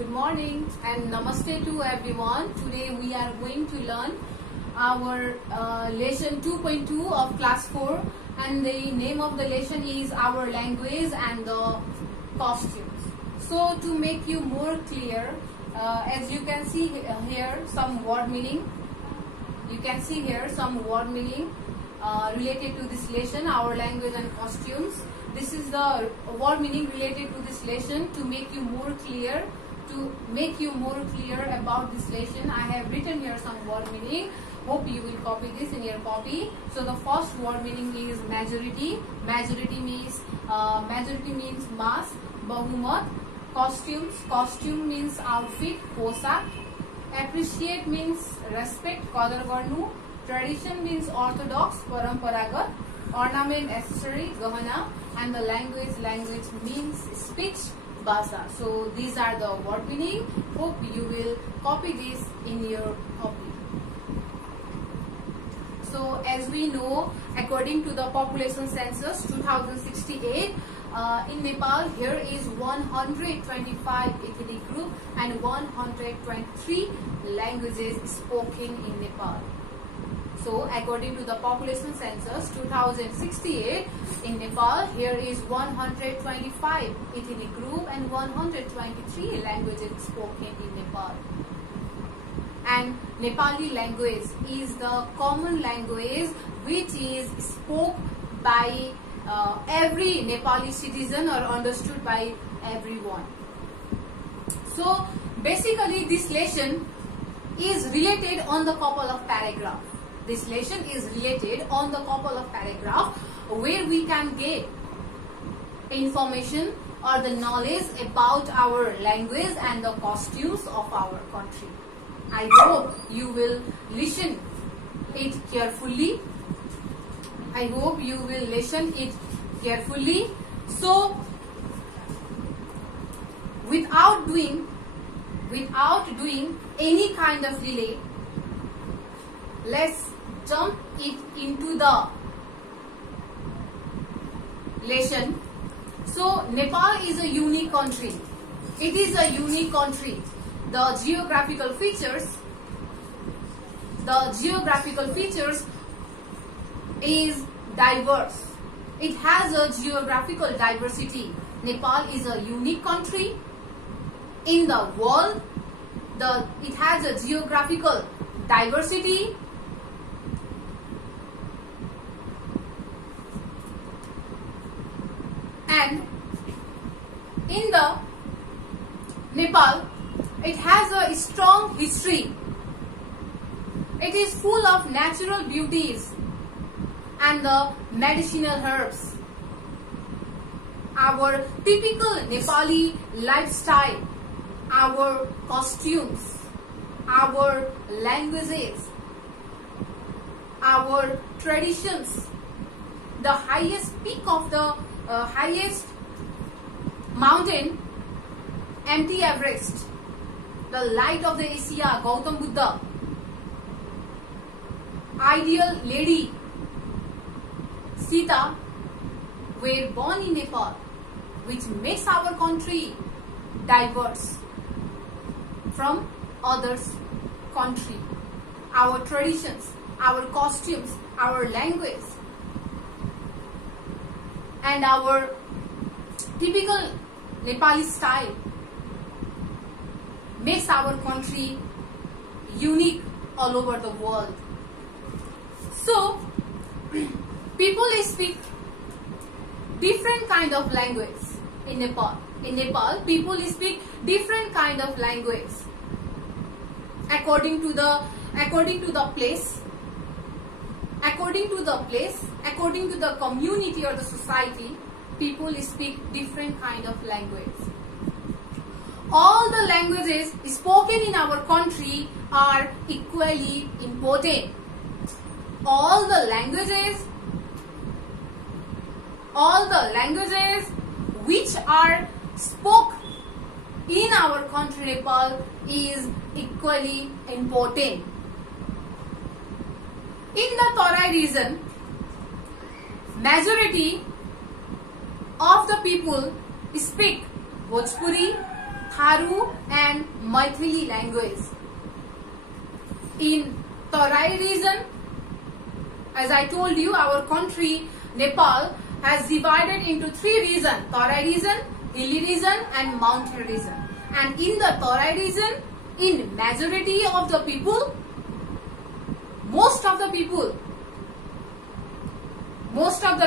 Good morning and namaste to everyone. Today we are going to learn our lesson 2.2 of class 4, and the name of the lesson is our language and the costumes. So to make you more clear, as you can see here some word meaning. You can see here some word meaning related to this lesson, our language and costumes. This is the word meaning related to this lesson to make you more clear. To make you more clear about this lesson, I have written here some word meaning. Hope you will copy this in your copy. So the first word meaning is majority. Majority means mass, bahumat. Costumes. Costume means outfit, posak. Appreciate means respect, qadar garnu. Tradition means orthodox, paramparagat. Ornament, accessory, gahana. And the language means speech, bhasha. So these are the word meaning. Hope you will copy this in your copy. So as we know, according to the population census 2068, in Nepal here is 125 ethnic group and 123 languages spoken in Nepal. So according to the population census 2068, in Nepal here is 125 ethnic group and 123 languages spoken in Nepal. And Nepali language is the common language which is spoken by every Nepali citizen or understood by everyone. So basically this lesson is related on the couple of paragraphs. This lesson is related on the couple of paragraphs where we can get information or the knowledge about our language and the costumes of our country. I hope you will listen it carefully. I hope you will listen it carefully. So without doing any kind of delay, let's jump it into the lesson. So Nepal is a unique country. It is a unique country. The geographical features is diverse. It has a geographical diversity. Nepal is a unique country in the world. It has a geographical diversity. And in the Nepal, it has a strong history. It is full of natural beauties and the medicinal herbs. Our typical Nepali lifestyle, our costumes, our languages, our traditions, the highest peak of the highest mountain, Mt Everest, the light of the Asia, Gautam Buddha, ideal lady, Sita, were born in Nepal, which makes our country diverse from others' country. Our traditions, our costumes, our language, and our typical Nepali style makes our country unique all over the world. So, people speak different kind of language in Nepal. In Nepal, people speak different kind of language according to the place, according to the community or the society. People speak different kind of language. All the languages spoken in our country are equally important. All the languages which are spoken in our country Nepal is equally important. In the Tarai region, majority of the people speak Bhojpuri, Tharu and Maithili language. In Tarai region, as I told you, our country Nepal has divided into 3 regions: Tarai region, hilly region and mountain region. And in the Tarai region, in majority of the people, most of the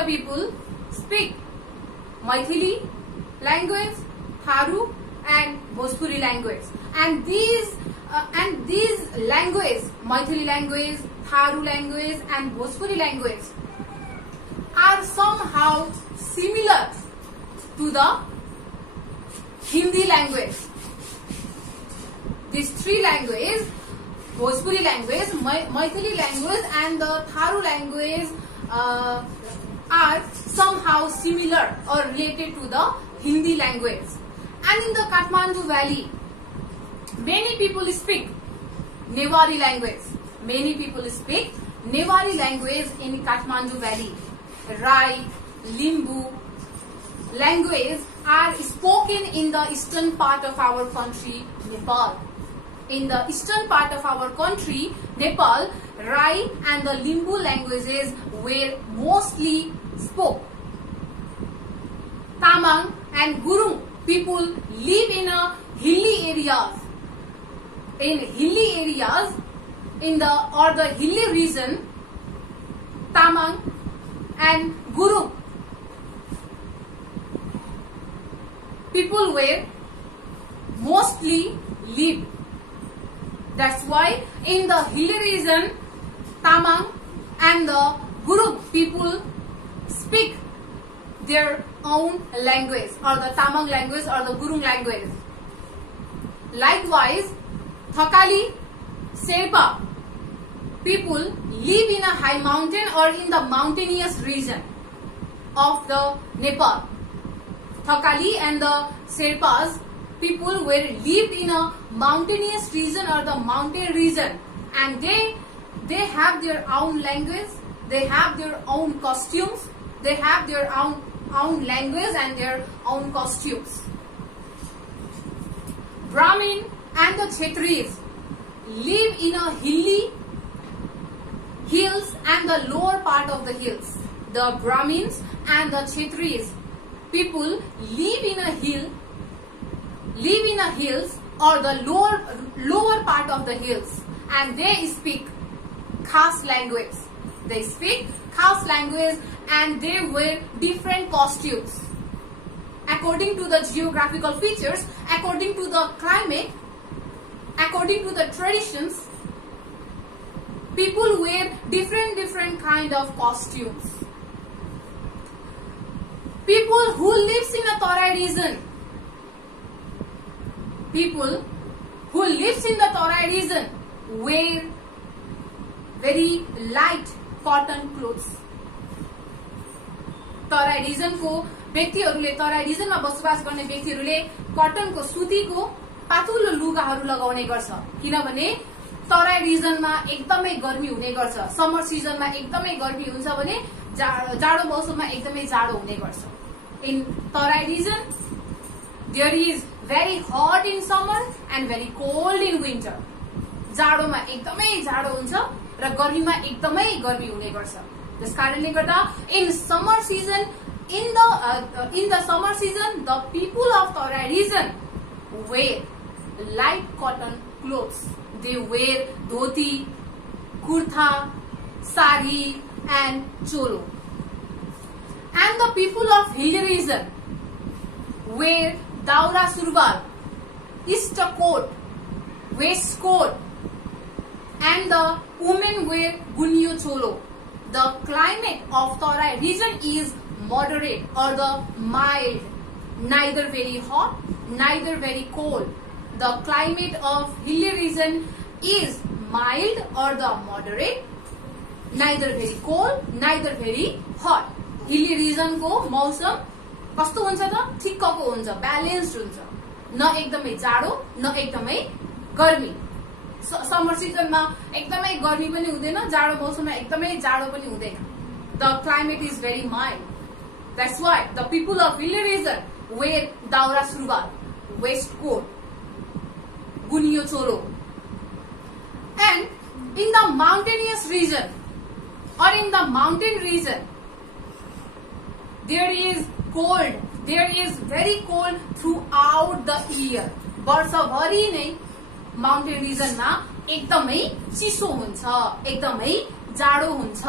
people speak Maithili language, Tharu and Bhojpuri language. And these language, Maithili language, Tharu language and Bhojpuri language, are somehow similar to the Hindi language. These 3 languages, Bhojpuri language, Maithili language and the Tharu language, are somehow similar or related to the Hindi language. And in the Kathmandu Valley, many people speak Newari language. Many people speak Newari language in Kathmandu Valley. Rai, Limbu language are spoken in the eastern part of our country, Nepal. In the eastern part of our country, Nepal, Rai and the Limbu languages were mostly spoke. Tamang and Gurung people live in a hilly areas. In hilly areas, in the hilly region, Tamang and Gurung people were mostly live. That's why in the hilly region, Tamang and the Gurung people speak their own language, or the Tamang language or the Gurung language. Likewise, Thakali, Sherpa people live in a high mountain or in the mountainous region of the Nepal. Thakali and the Sherpas people were lived in a mountainous region or the mountain region, and they have their own language, they have their own costumes, they have their own language and their own costumes. Brahmin and the Kshetris live in a hills and the lower part of the hills. The Brahmins and the Kshetris people live in a hills or the lower part of the hills, and they speak Khas language. They speak Khas language and they wear different costumes. According to the geographical features, according to the climate, according to the traditions, people wear different kind of costumes. People who lives in a Tarai region, wear very light cotton clothes. Terai region को व्यक्तिहरूले, तराई रिजनमा बसोबास गर्ने व्यक्तिहरूले कटनको सुतीको पातुलो लुगाहरू लगाउने गर्छ, किनभने तराई रिजनमा एकदमै गर्मी हुने गर्छ। समर सिजनमा एकदमै गर्मी हुन्छ भने जाडो मौसममा एकदमै जाडो हुने गर्छ। In Terai region there is very hot in summer and very cold in winter. जाडोमा एकदमै जाडो हुन्छ र गर्मीमा एकदमै गर्मी हुने गर्छ। त्यसकारणले गर्दा in summer season, in the summer season, the people of Tarai region wear light cotton clothes. They wear dhoti, kurta, sari and cholo. And the people of hilly region wear daura surwal, coat, waistcoat, and the women wear gunyo cholo. The climate of Tarai region is moderate or the mild, neither very hot, neither very cold. The climate of hilly region is mild or the moderate, neither very cold, neither very hot. Hilly region को मौसम कस्तो हुन्छ त? ठिक्कको हुन्छ, balanced हुन्छ, न एकदमै जाडो न एकदमै गर्मी। समर सिजनमा एकदमै गर्मी पनि हुँदैन, जाडो मौसममा एकदमै जाडो पनि हुँदैन। The climate is very mild. That's why the people of hilly region wear daura surwal, waistcoat, गुनियो चोलो. And in the mountainous region or in the mountain region, there is cold. There is very cold throughout the year. वर्षभरि नै mountain रिजनमा एकदमै चिसो हुन्छ, एकदमै जाडो हुन्छ.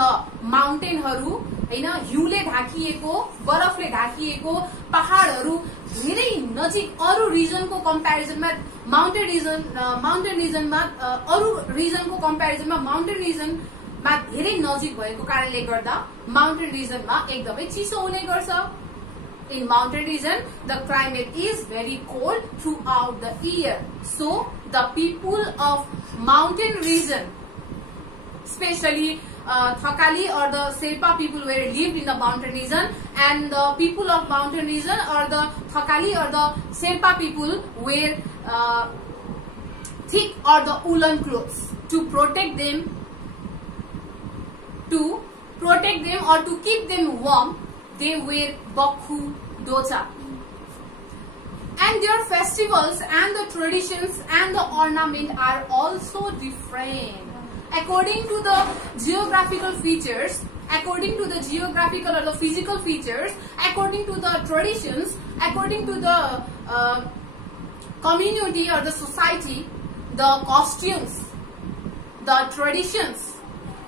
माउन्टेनहरू हैन, हिउँले ढाकिएको, बरफले ढाकिएको पहाडहरू धेरै नजिक अरु रिजनको कम्प्यारिजनमा माउन्टेन रिजनमा अरु रिजनको कम्प्यारिजनमा माउन्टेन रिजनमा धेरै नजिक भएको कारणले गर्दा माउन्टेन रिजनमा एकदमै चिसो हुने गर्छ. In mountain region, the climate is very cold throughout the year. So, the people of mountain region, especially Thakali or the Sherpa people were lived in the mountain region, and the people of mountain region or the Thakali or the Sherpa people wear thick or the woolen clothes to protect them or to keep them warm. They wear bakhu docha. And their festivals and the traditions and the ornament are also different. According to the geographical features, according to the geographical or the physical features, according to the traditions, according to the community or the society, the costumes, the traditions,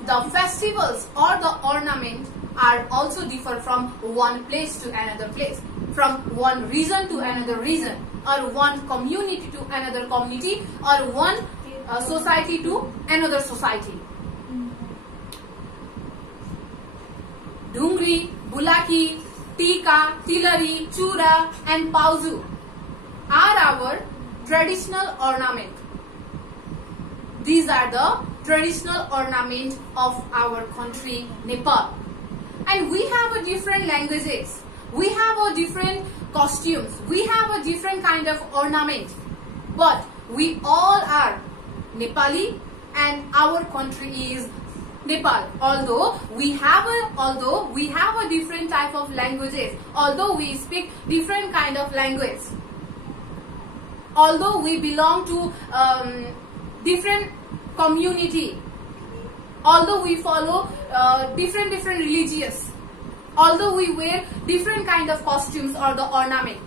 the festivals or the ornament are also differ from one place to another place, from one region to another region, or one community to another community, or one society to another society. Dungri, Bulaki, Tika, Tilari, Chura and Pauzu are our traditional ornament. These are the traditional ornament of our country, Nepal. And we have a different languages, we have a different costumes, we have a different kind of ornament, but we all are Nepali and our country is Nepal. Although we have a different type of languages, although we speak different kind of language, although we belong to different community, although we follow different religions, although we wear different kind of costumes or the ornament,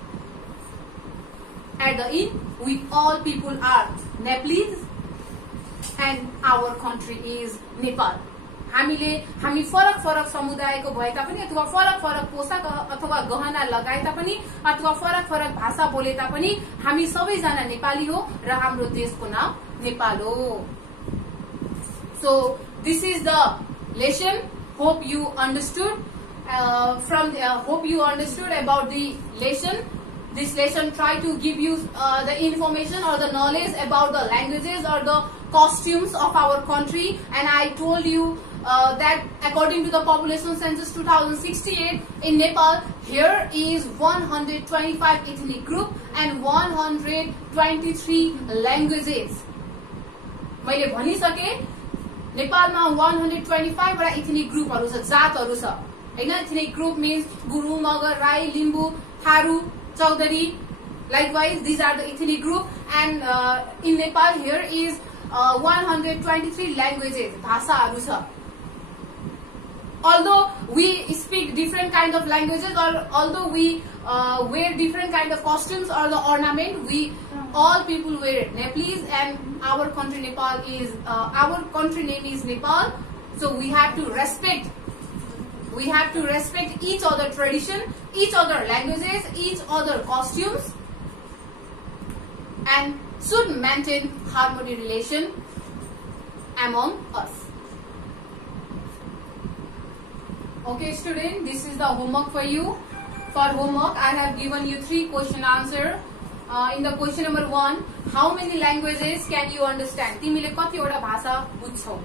at the end we all people are Nepalese and our country is Nepal. हामी फरक समुदायको भए तापनि अथवा फरक पोशाक अथवा गहना लगाए तापनि अथवा फरक भाषा बोले तापनि हामी सबैजना नेपाली हो र हाम्रो देशको नाम नेपाल हो. So this is the lesson. Hope you understood hope you understood about the lesson. This lesson try to give you the information or the knowledge about the languages or the costumes of our country. And I told you that according to the population census 2068 in Nepal, here is 125 ethnic group and 123 languages. मैले भनिसके नेपालमा 125 वटा ethnic ग्रुपहरु छ, जातहरु छ हैन. ethnic group means Gurung, मगर, राई, Limbu, Tharu, Chaudhary. Likewise, these are the ethnic group, and in Nepal here is 123 languages, भाषाहरु छ. Although we speak different kind of languages, or although we wear different kind of costumes or the ornament, we all people wear Nepalese, and our country Nepal is our country name is Nepal. So we have to respect each other tradition, each other languages, each other costumes, and should maintain harmony relation among us. Okay student, this is the homework for you. For homework, I have given you 3 question answer. In the question number 1, how many languages can you understand? तिमीले कतिवटा भाषा बुझ्छौ?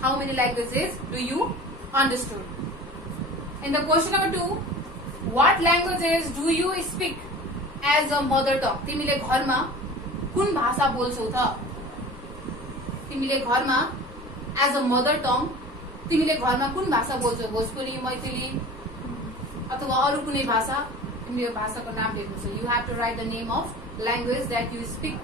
How many languages do you understood? In the question number 2, what languages do you speak as a mother tongue? तिमीले घरमा कुन भाषा बोल्छौ त? तिमीले घरमा as a mother tongue तिमीले घरमा कुन भाषा बोल्छौ? भोजपुरी, मैथिली अथवा अरु कुनै भाषा? तिमीले यो भाषाको नाम लेख्नु छ. You have to write the name of language that you speak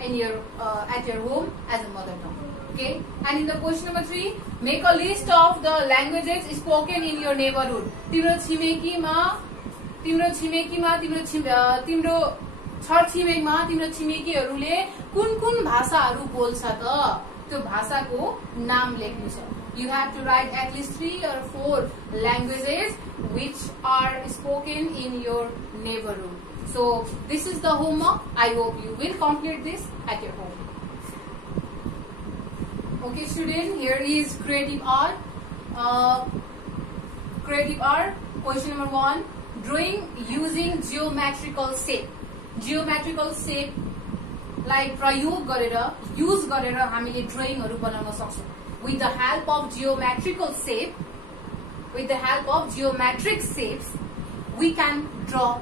in your at your home as a mother tongue. Okay. And in the question number 3, make a list of the languages spoken in your neighborhood. तिम्रो छिमेकीमा तिम्रो छरछिमेकमा तिम्रो छिमेकीहरूले कुन भाषाहरू बोल्छ त त्यो भाषाको नाम लेख्नु छ. You have to write at least 3 or 4 languages which are spoken in your neighborhood. So this is the homework. I hope you will complete this at your home. Okay, student, here is creative art. Creative art, question number 1, drawing using geometrical shape. Geometrical shape like प्रयोग गरेर use गरेर हामीले ड्राइङहरु बनाउन सक्छौं. With the help of geometrical shape, with the help of geometric shapes, we can draw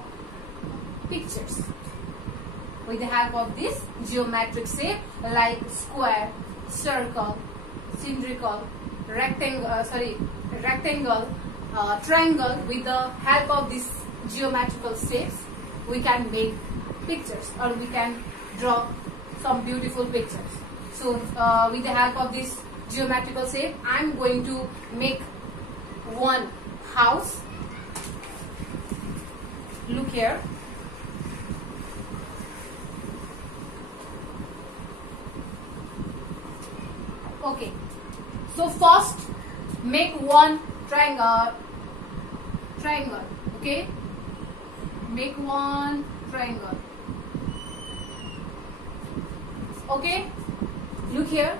pictures. With the help of this geometric shape like square, circle, cylindrical, rectangle, triangle, with the help of these geometrical shapes, we can make pictures or we can draw some beautiful pictures. So with the help of this geometrical shape, I'm going to make one house. Look here. Okay, so first make one triangle. Okay, make one triangle. Okay, look here.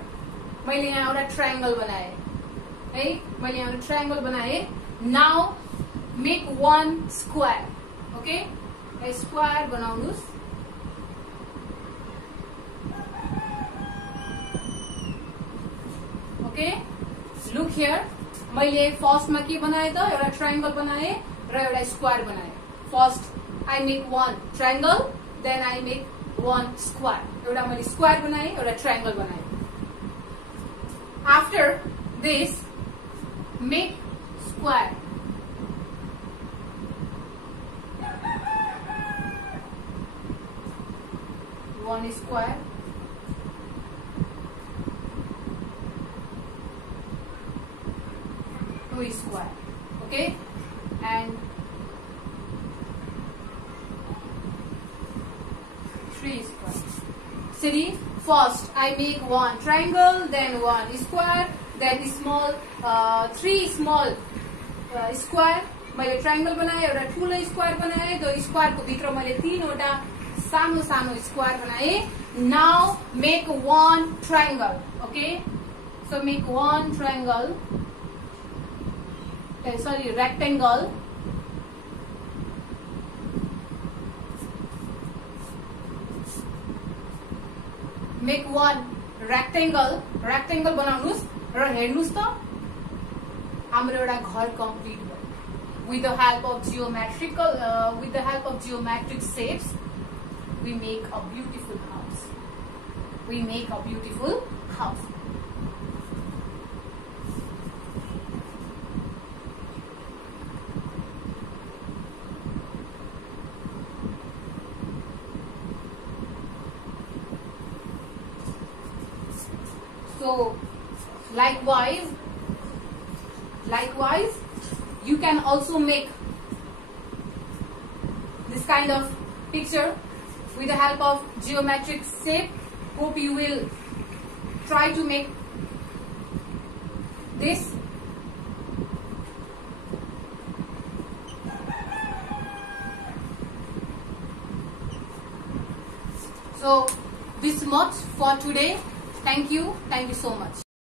मैले यहाँ एउटा triangle बनाए है. मैले यहाँ एउटा triangle बनाए. Now make one square. Okay, a square बनाउनुस्. Okay, look here. मैले फर्स्ट मा के बनाए त एउटा ट्रायंगल बनाए र एउटा स्क्वायर बनाए. First I make one triangle, then I make one square. एउटा मैले स्क्वायर बनाए, एउटा ट्रायंगल बनाए. After this, make square. One square. Two square. Okay, and 3 square. See, first I make one triangle, then one square, then small 3 small square. मैले triangle बनाए, एउटा ठुलो square बनाए. त्यो स्क्वायर को भित्र मैले 3 वटा सानो सानो स्क्वायर बनाए. Now make one triangle. Okay, so make one triangle. Sorry, rectangle. Make one rectangle बनाउनुस् र हेर्नुस् त हाम्रो एउटा घर कम्प्लिट भयो. With the help of geometric shapes, we make a beautiful house. So likewise, you can also make this kind of picture with the help of geometric shape. Hope you will try to make this. So this much for today. Thank you so much.